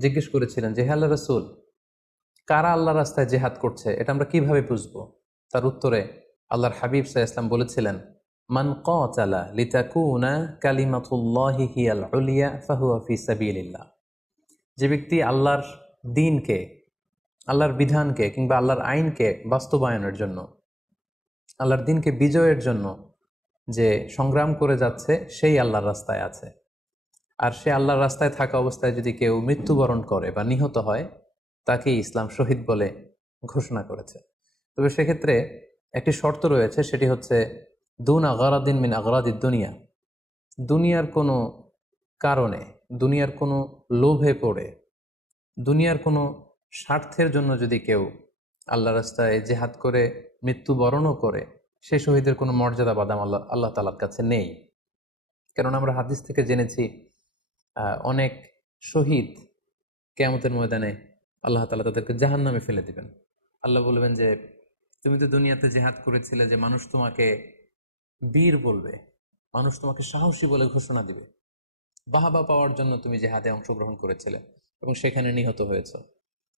জিজ্ঞেস করেছিলেন যে, হে আল্লাহ রসুল, কারা আল্লাহ রাস্তায় জেহাদ করছে? এটা আমরা কীভাবে বুঝব? তার উত্তরে আল্লাহর হাবিব সাহা ইসলাম বলেছিলেন, মান কালা যে ব্যক্তি আল্লাহর দিনকে, আল্লাহর বিধানকে কিংবা আল্লাহর আইনকে বাস্তবায়নের জন্য, আল্লাহর দিনকে বিজয়ের জন্য যে সংগ্রাম করে যাচ্ছে, সেই আল্লাহর রাস্তায় আছে। আর সে আল্লাহর রাস্তায় থাকা অবস্থায় যদি কেউ মৃত্যুবরণ করে বা নিহত হয়, তাকেই ইসলাম শহীদ বলে ঘোষণা করেছে। তবে সেক্ষেত্রে একটি শর্ত রয়েছে, সেটি হচ্ছে, দুন আগারাদিন মিন আগারাদিদ দুনিয়া। দুনিয়ার কোনো কারণে, দুনিয়ার কোনো লোভে পড়ে, দুনিয়ার কোনো স্বার্থের জন্য যদি কেউ আল্লাহ রাস্তায় জেহাদ করে, মৃত্যুবরণও করে, সে শহীদের কোনো মর্যাদা বাদাম আল্লাহ আল্লাহ তালার কাছে নেই। কারণ আমরা হাদিস থেকে জেনেছি অনেক শহীদ কেয়ামতের ময়দানে আল্লাহ তালা তাদেরকে জাহান নামে ফেলে দিবেন। আল্লাহ বলবেন যে, তুমি তো দুনিয়াতে জেহাদ করেছিলে যে মানুষ তোমাকে বীর বলবে, মানুষ তোমাকে সাহসী বলে ঘোষণা দিবে। বাহাবা পাওয়ার জন্য তুমি জেহাদে অংশগ্রহণ করেছিলে এবং সেখানে নিহত হয়েছ।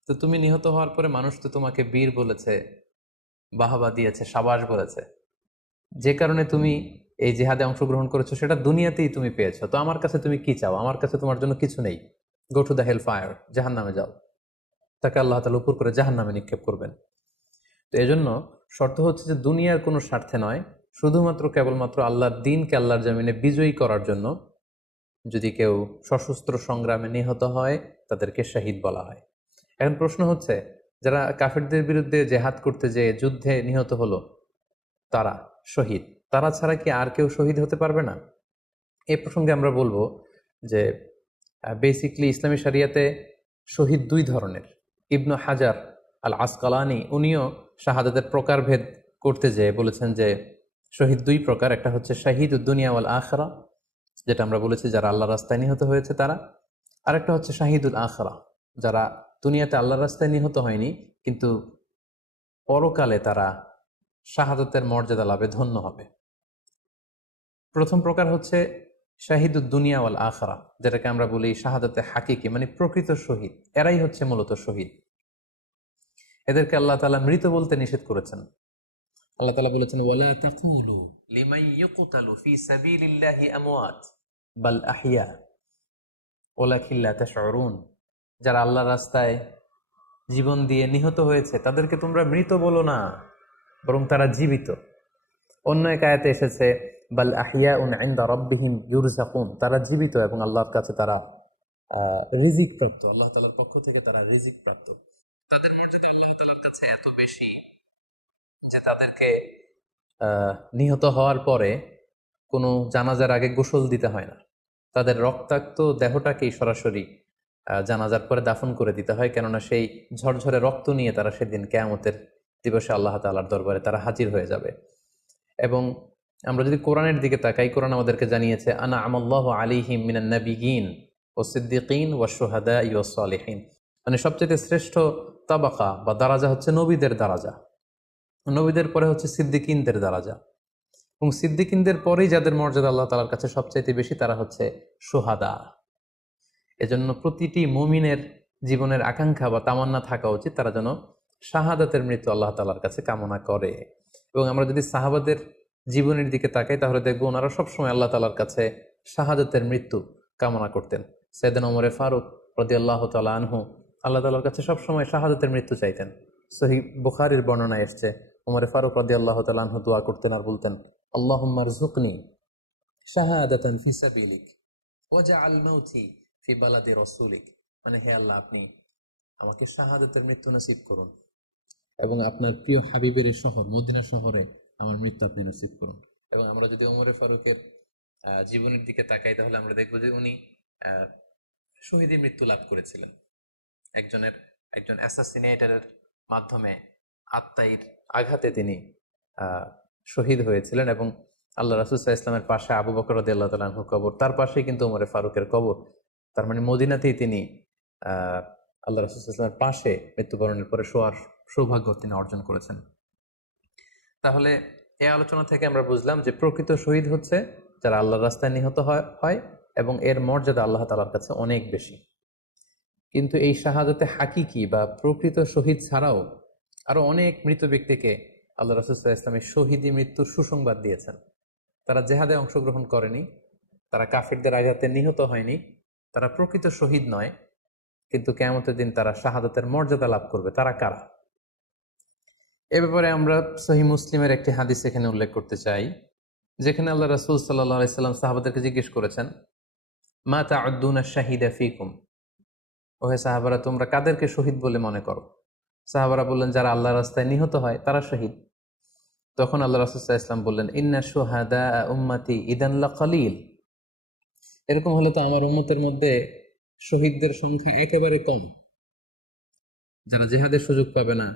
তো তুমি নিহত হওয়ার পরে মানুষ তো তোমাকে বীর বলেছে, বাহাবা দিয়েছে, সাবাস বলেছে। যে কারণে তুমি এই জেহাদে অংশগ্রহণ করেছ, সেটা দুনিয়াতেই তুমি পেয়েছ। তো আমার কাছে তুমি কি চাও? আমার কাছে তোমার জন্য কিছু নেই। Go to the hell fire জাহান নামে যাও। তাকে আল্লাহ তালা উপর করে জাহান নামে নিক্ষেপ করবেন। তো এজন্য শর্ত হচ্ছে যে দুনিয়ার কোনো স্বার্থে নয়, শুধুমাত্র কেবলমাত্র আল্লাহর দিনকে আল্লাহর জামিনে বিজয়ী করার জন্য যদি কেউ সশস্ত্র সংগ্রামে নিহত হয়, তাদেরকে শাহিদ বলা হয়। এখন প্রশ্ন হচ্ছে, যারা কাফেরদের বিরুদ্ধে জেহাদ করতে যে যুদ্ধে নিহত হলো, তারা শহীদ। তারা ছাড়া কি আর কেউ শহীদ হতে পারবে না? এ প্রসঙ্গে আমরা বলব যে বেসিকলি ইসলামী শরিয়াতে শহীদ দুই ধরনের। ইবনু হাজার আল আসকালানি উনিও শাহাদাতের প্রকারভেদ করতে যেয়ে বলেছেন যে, শহীদ দুই প্রকার। একটা হচ্ছে শাহিদ উদ্দুনিয়া ওয়াল আখরা, যেটা আমরা বলেছি যারা আল্লাহ রাস্তায় নিহত হয়েছে তারা। আরেকটা হচ্ছে শাহিদুল আখরা, যারা দুনিয়াতে আল্লাহর রাস্তায় নিহত হয়নি, কিন্তু পরকালে তারা শাহাদতের মর্যাদা লাভে ধন্য হবে। প্রথম প্রকার হচ্ছে শাহিদুদ দুনিয়া ওয়াল আখরা, যেটাকে আমরা বলি শাহাদতে হাকিকি মানে প্রকৃত শহীদ। এরাই হচ্ছে মূলত শহীদ। এদেরকে আল্লাহ তালা মৃত বলতে নিষেধ করেছেন। আল্লাহ তাআলা বলেছেন যারা আল্লাহর রাস্তায় জীবন দিয়ে নিহত হয়েছে, তাদেরকে তোমরা মৃত বলো না। বরং তারা জীবিত। অন্য এক আয়াতে এসেছে, বাল আহিয়া উন ইনদা রাব্বিহিম ইউরজাকুন তারা জীবিত এবং আল্লাহর কাছে তারা রিজিক প্রাপ্ত। আল্লাহ তালার পক্ষ থেকে তারা রিজিক প্রাপ্ত। তাদের মর্যাদা আল্লাহ তাআলার কাছে এত বেশি যে তাদেরকে নিহত হওয়ার পরে কোনো জানাজার আগে গোসল দিতে হয় না। তাদের রক্তাক্ত দেহটাকেই সরাসরি জানাজার পরে দাফন করে দিতে হয়। কেননা সেই ঝরঝরে রক্ত নিয়ে তারা সেদিন কেয়ামতের দিবসে আল্লাহ তাআলার দরবারে তারা হাজির হয়ে যাবে। এবং আমরা যদি কোরআনের দিকে তাকাই, কোরআন আমাদেরকে জানিয়েছে, আনা আমাল্লাহ আলিহিম মিনান নাবিগিন ও সিদ্দিকিন ও সোহাদা ইউ সালেহীন। মানে সবচেয়ে শ্রেষ্ঠ তাবাকা বা দারাজা হচ্ছে নবীদের দারাজা। নবীদের পরে হচ্ছে সিদ্দিকিনদের দারাজা। এবং সিদ্দিকিনদের পরেই যাদের মর্যাদা আল্লাহ তালার কাছে সবচাইতে বেশি, তারা হচ্ছে সোহাদা এজন্য প্রতিটি মমিনের জীবনের আকাঙ্ক্ষা বা তামান্না থাকা উচিত, তারা যেন শাহাদাতের মৃত্যু আল্লাহ তালার কাছে কামনা করে। এবং আমরা যদি সাহাবাদের জীবনের দিকে তাকাই, তাহলে দেখব ওনারা সবসময় আল্লাহ তালার কাছে শাহাদাতের মৃত্যু কামনা করতেন। সৈয়দিন ওমরে ফারুক প্রতি আল্লাহ তালা আনহু আল্লাহ তালার কাছে সবসময় শাহাদাতের মৃত্যু চাইতেন। সহি বুখারির বর্ণনা এসছে, ওমরে ফারুক রদি আল্লাহ তালা আনহু দোয়া করতেন আর বলতেন আল্লাহুম্মার জুকনি শাহাদাতান ফি সাবিলিক ওয়াজআল মাউতি ফি বালাদি রাসূলিক। মানে হে আল্লাহ, আপনি আমাকে শাহাদাতের মৃত্যু নসিব করুন। এবং আপনার প্রিয় হাবিবের শহর, মদিনা শহরে আমার মৃত্যু আপনি নসিব করুন। এবং আমরা যদি ওমরে ফারুকের জীবনের দিকে তাকাই, তাহলে আমরা দেখব যে উনি শহীদী মৃত্যু লাভ করেছিলেন। একজনের, একজন অ্যাসাসিনেটারের মাধ্যমে আত্মাইর আঘাতে তিনি শহীদ হয়েছিলেন এবং আল্লাহ রাসুসাহ ইসলামের পাশে আবু বকর আল্লাহ তালাহু কবর, তার পাশেই কিন্তু ওমরে ফারুকের কবর। তার মানে মদিনাতেই তিনি আল্লাহ রাসুল ইসলামের পাশে মৃত্যুবরণের পরে শোয়ার সৌভাগ্য তিনি অর্জন করেছেন। তাহলে এই আলোচনা থেকে আমরা বুঝলাম যে প্রকৃত শহীদ হচ্ছে যারা আল্লাহর রাস্তায় নিহত হয় এবং এর মর্যাদা আল্লাহ তালার কাছে অনেক বেশি। কিন্তু এই শাহাদাতে হাকিকি বা প্রকৃত শহীদ ছাড়াও আরও অনেক মৃত ব্যক্তিকে আল্লাহ রসুল্লাহ ইসলামের শহীদি মৃত্যুর সুসংবাদ দিয়েছেন। তারা জেহাদে অংশগ্রহণ করেনি, তারা কাফিরদের আঘাতে নিহত হয়নি, তারা প্রকৃত শহীদ নয়, কিন্তু কেমতের দিন তারা শাহাদাতের মর্যাদা লাভ করবে। তারা কারা? এ ব্যাপারে আমরা সহি মুসলিমের একটি হাদিস এখানে উল্লেখ করতে চাই, যেখানে আল্লাহ রাসুল সাল্লাহ সাল্লাম সাহাবাদেরকে জিজ্ঞেস করেছেন, মা তাউদ্দুনা শাহিদা ফিকুম? ওহে সাহাবারা, তোমরা কাদেরকে শহীদ বলে মনে করো? সাহাবারা বললেন, যারা আল্লাহ রাস্তায় নিহত হয়, তারা শহীদ। তখন আল্লাহ রাসুল্লাহ ইসলাম বললেন, ইন্না সুহাদা উম্মাতি ইদানলা খালিল এরকম হলে তো আমার উম্মতের মধ্যে শহীদদের সংখ্যা একেবারে কম। যারা জেহাদের সুযোগ পাবে না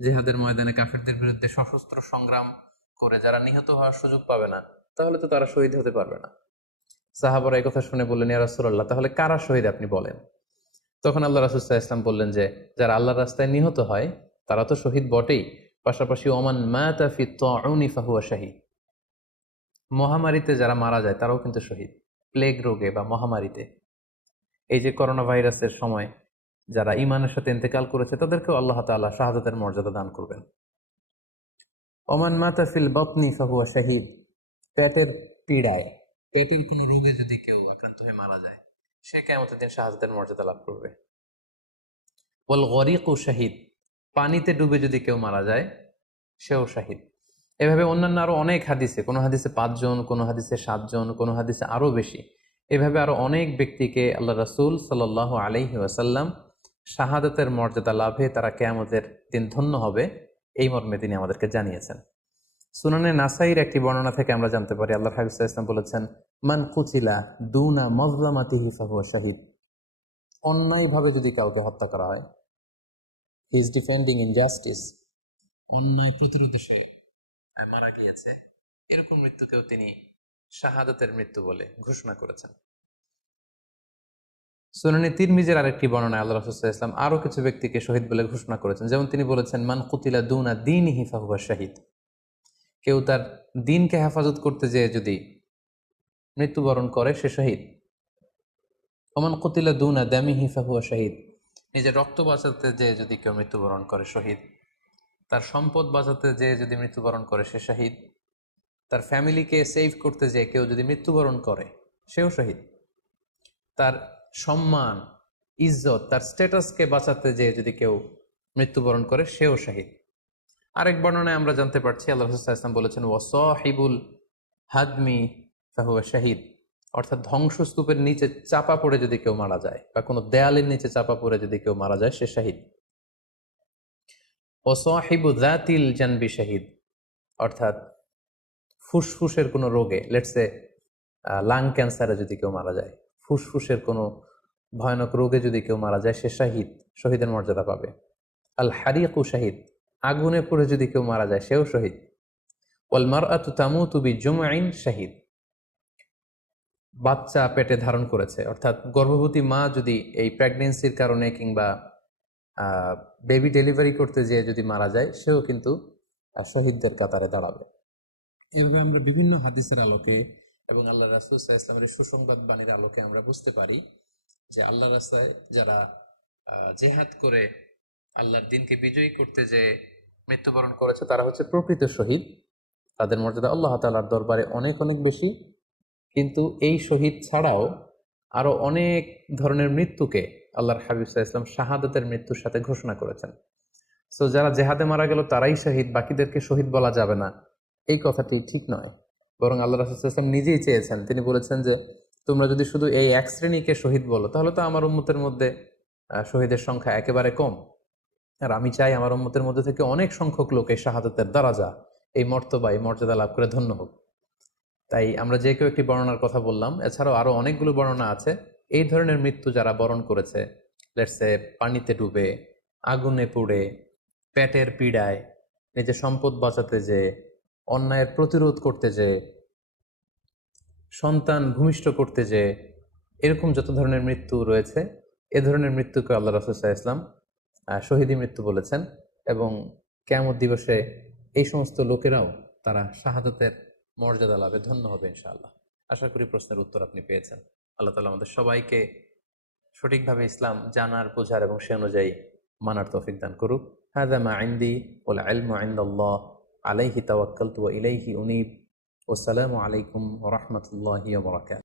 জেহাদের ময়দানে কাফেরদের বিরুদ্ধে সশস্ত্র সংগ্রাম করে যারা নিহত হওয়ার সুযোগ পাবে না, তাহলে তো তারা শহীদ হতে পারবে না। সাহাবারা এই কথা শুনে বললেন, ইয়া তাহলে কারা শহীদ আপনি বলেন? তখন আল্লাহ রাসুল্লাহ ইসলাম বললেন যে, যারা আল্লাহর রাস্তায় নিহত হয়, তারা তো শহীদ বটেই। পাশাপাশি ওমান ফাহুয়া শাহিদ। মহামারীতে যারা মারা যায়, তারাও কিন্তু শহীদ। প্লেগ রোগে বা মহামারীতে। এই যে করোনা ভাইরাসের সময় যারা ইমানের সাথে ইন্তেকাল করেছে, তাদেরকেও আল্লাহ তাআলা শাহাদাতের মর্যাদা দান করবেন। ওমান মাতাফিল বতনি ফাহুয়া শাহিদ, পেটের পীড়ায়, পেটের কোনো রোগে যদি কেউ আক্রান্ত হয়ে মারা যায়, সে কেমতের দিন শাহাদাতের মর্যাদা লাভ করবে। বল গরিক ও শাহিদ, পানিতে ডুবে যদি কেউ মারা যায়, সেও শাহিদ। এভাবে অন্যান্য আরও অনেক হাদিসে, কোনো হাদিসে পাঁচজন, কোনো হাদিসে সাতজন, কোনো হাদিসে আরও বেশি, এভাবে আরও অনেক ব্যক্তিকে আল্লাহ রাসুল সাল আলহি ওয়াসাল্লাম শাহাদাতের মর্যাদা লাভে তারা কেয়ামতের দিন ধন্য হবে, এই মর্মে তিনি আমাদেরকে জানিয়েছেন। সুনানে নাসাইর একটি বর্ণনা থেকে আমরা জানতে পারি আল্লাহ হাবিজ ইসলাম বলেছেন, মান কুচিলা দুনা মজলামাতি হিফাহুয়া শাহিদ। অন্যায়ভাবে যদি কাউকে হত্যা করা হয় হি ইজ ডিফেন্ডিং ইনজাস্টিস অন্যায় প্রতিরোধে সে মারা গিয়েছে, এরকম মৃত্যুকেও তিনি শাহাদতের মৃত্যু বলে ঘোষণা করেছেন। সুনানি তিরমিজের আরেকটি বর্ণনায় আল্লাহ রসুল্লাহ ইসলাম আরও কিছু ব্যক্তিকে শহীদ বলে ঘোষণা করেছেন। যেমন তিনি বলেছেন, মান কুতিলা দুনা দিন হিফাহুয়া শাহিদ। কেউ তার দিনকে হেফাজত করতে যেয়ে যদি মৃত্যুবরণ করে, সে শহীদ। ওমান কুতিলা দুনা দামি হিফাহুয়া শহীদ। নিজের রক্ত বাঁচাতে যে যদি কেউ মৃত্যুবরণ করে, শহীদ। তার সম্পদ বাঁচাতে যে যদি মৃত্যুবরণ করে, সে শহীদ। তার ফ্যামিলিকে সেভ করতে যে কেউ যদি মৃত্যুবরণ করে, সেও শহীদ। তার সম্মান, ইজ্জত, তার স্ট্যাটাসকে বাঁচাতে যে যদি কেউ মৃত্যুবরণ করে, সেও শহীদ। আরেক বর্ণনায় আমরা জানতে পারছি, আল্লাহ ইসলাম বলেছেন ও ওয়াসহিবুল হাদমি ফাহুয়া শাহিদ। অর্থাৎ ধ্বংসস্তূপের নিচে চাপা পড়ে যদি কেউ মারা যায়, বা কোনো দেয়ালের নিচে চাপা পড়ে যদি কেউ মারা যায়, সে শাহিদ। ও ওসহিবু দাতিল জানবি শাহিদ। অর্থাৎ ফুসফুসের কোনো রোগে লেটসে লাং ক্যান্সারে যদি কেউ মারা যায়। ফুসফুসের কোনো ভয়ানক রোগে যদি কেউ মারা যায়, সে শাহিদ, শহীদের মর্যাদা পাবে। আল হারিয়াকু শাহিদ, আগুনে পড়ে যদি কেউ মারা যায়, সেও শহীদ। ওয়াল মার আতু তামু তুবি জুমাইন শাহিদ। বাচ্চা পেটে ধারণ করেছে, অর্থাৎ গর্ভবতী মা যদি এই প্রেগনেন্সির কারণে কিংবা বেবি ডেলিভারি করতে যেয়ে যদি মারা যায়, সেও কিন্তু শহীদদের কাতারে দাঁড়াবে। এভাবে আমরা বিভিন্ন হাদিসের আলোকে এবং আল্লাহ রাসুল ইসলামের সুসংবাদ বাণীর আলোকে আমরা বুঝতে পারি যে আল্লাহ রাস্তায় যারা জেহাদ করে আল্লাহর দিনকে বিজয়ী করতে যে মৃত্যুবরণ করেছে, তারা হচ্ছে প্রকৃত শহীদ। তাদের মর্যাদা আল্লাহ তালার দরবারে অনেক অনেক বেশি। কিন্তু এই শহীদ ছাড়াও আরও অনেক ধরনের মৃত্যুকে আল্লাহর হাবিব ইসলাম শাহাদাতের মৃত্যুর সাথে ঘোষণা করেছেন। সো যারা জেহাদে মারা গেল, তারাই শহীদ, বাকিদেরকে শহীদ বলা যাবে না। এই কথাটি ঠিক নয়। বরং আল্লাহ রাসুলাম নিজেই চেয়েছেন। তিনি বলেছেন যে, তোমরা যদি শুধু এই এক শ্রেণীকে শহীদ বলো, তাহলে তো আমার উন্মতের মধ্যে শহীদের সংখ্যা একেবারে কম। আর আমি চাই আমার উন্মতের মধ্যে থেকে অনেক সংখ্যক লোক এই শাহাদাতের যা এই মর্তবা, এই মর্যাদা লাভ করে ধন্য হোক। তাই আমরা যে কেউ একটি বর্ণনার কথা বললাম, এছাড়াও আরও অনেকগুলো বর্ণনা আছে। এই ধরনের মৃত্যু যারা বরণ করেছে লেটসে পানিতে ডুবে, আগুনে পুড়ে, পেটের পীড়ায়, নিজের সম্পদ বাঁচাতে যে অন্যায়ের প্রতিরোধ করতে যে, সন্তান ভূমিষ্ঠ করতে যে, এরকম যত ধরনের মৃত্যু রয়েছে, এ ধরনের মৃত্যুকে আল্লাহ রসুল্লাহ ইসলাম শহীদি মৃত্যু বলেছেন এবং ক্যামত দিবসে এই সমস্ত লোকেরাও তারা শাহাদতের মর্যাদা লাভে ধন্য হবে ইনশাআল্লাহ। আশা করি প্রশ্নের উত্তর আপনি পেয়েছেন। আল্লাহ তালা আমাদের সবাইকে সঠিকভাবে ইসলাম জানার, বোঝার এবং সে অনুযায়ী মানার তফিক দান করুক। হাদা মা আইন্দি ওলা আলম আইন্দ عليه توكلت وإليه أنيب. والسلام عليكم ورحمة الله وبركاته.